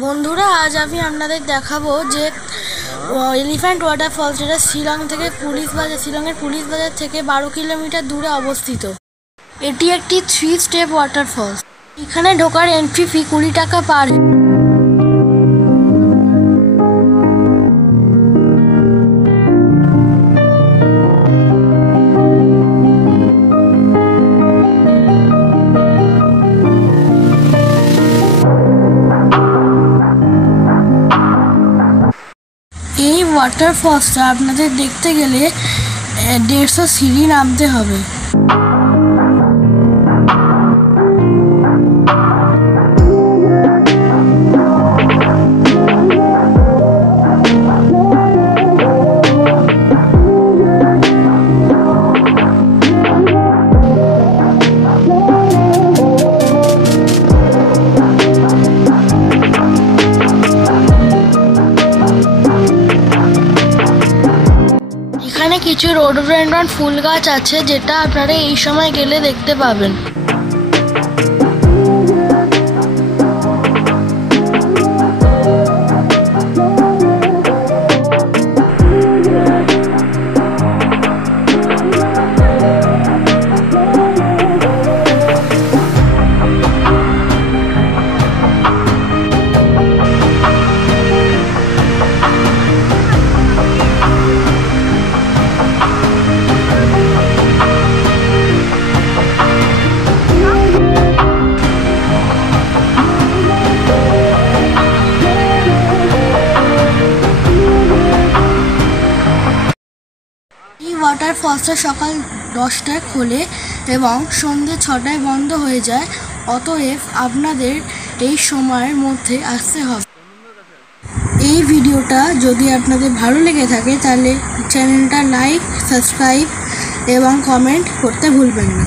বন্ধুরা, আজ আমি আপনাদের দেখাবো যে এলিফ্যান্ট ওয়াটারফলস, যেটা শিলংয়ের পুলিশ বাজার থেকে 12 কিলোমিটার দূরে অবস্থিত। এটি একটি 3 স্টেপ ওয়াটারফলস। এখানে ঢোকার এন্ট্রি ফি 20 টাকা পার হেড। এই ওয়াটারফলসটা আপনাদের দেখতে গেলে 150 সিঁড়ি নামতে হবে। এখানে কিছু রোডোডেনড্রন ফুল গাছ আছে, যেটা আপনারা এই সময় গেলে দেখতে পাবেন। এই ওয়াটারফলসটা সকাল 10টায় খোলে এবং সন্ধ্যে 6টায় বন্ধ হয়ে যায়। অতএব আপনাদের এই সময়ের মধ্যে আসতে হবে। এই ভিডিওটা যদি আপনাদের ভালো লেগে থাকে তাহলে চ্যানেলটা লাইক, সাবস্ক্রাইব এবং কমেন্ট করতে ভুলবেন না।